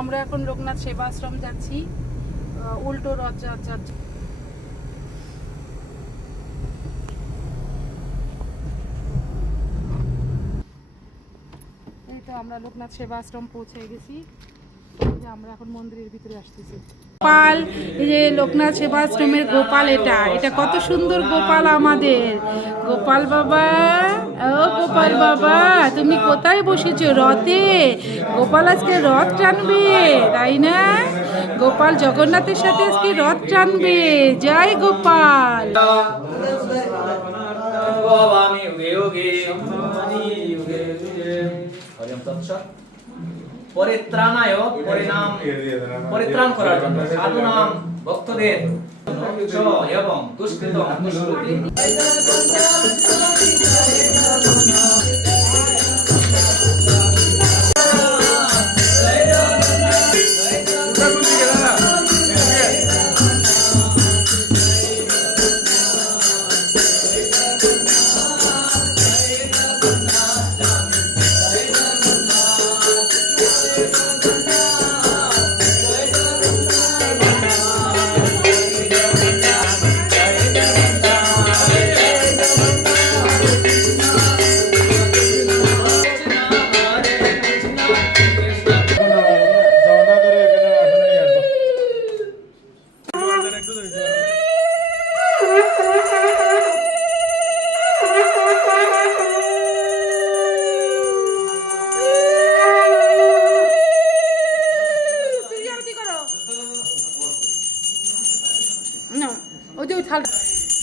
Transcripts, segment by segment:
আমরা এখন লোকনাথ সেবাশ্রম যাচ্ছি, উল্টো রথযাত্রা। এই তো আমরা লোকনাথ সেবাশ্রম পৌঁছে গেছি। আমরা এখন মন্দিরের ভিতরে আসতেছি। গোপাল, এই যে লোকনাথ সেবাশ্রমের গোপাল, এটা কত সুন্দর গোপাল আমাদের গোপাল বাবা। ও গোপাল বাবা, তুমি কোথায় বসেছো? রথে? গোপাল আজকে রথ টানবে, তাই না? গোপাল জগন্নাথের সাথে আজকে রথ টানবে। জয় গোপাল। পরিত্রাণায় পরিত্রাণ করার জন্য সাধু নাম ভক্তদের এবং দুষ্কৃত দুষ্কৃতি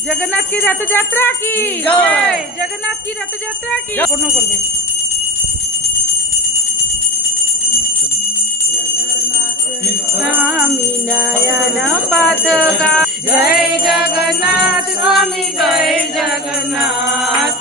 जगन्नाथ की रथ यात्रा की जय। जगन्नाथ की रथ यात्रा की पूर्ण करबे। स्वामी नयन पथगा जय जगन्नाथ, स्वामी जय जगन्नाथ।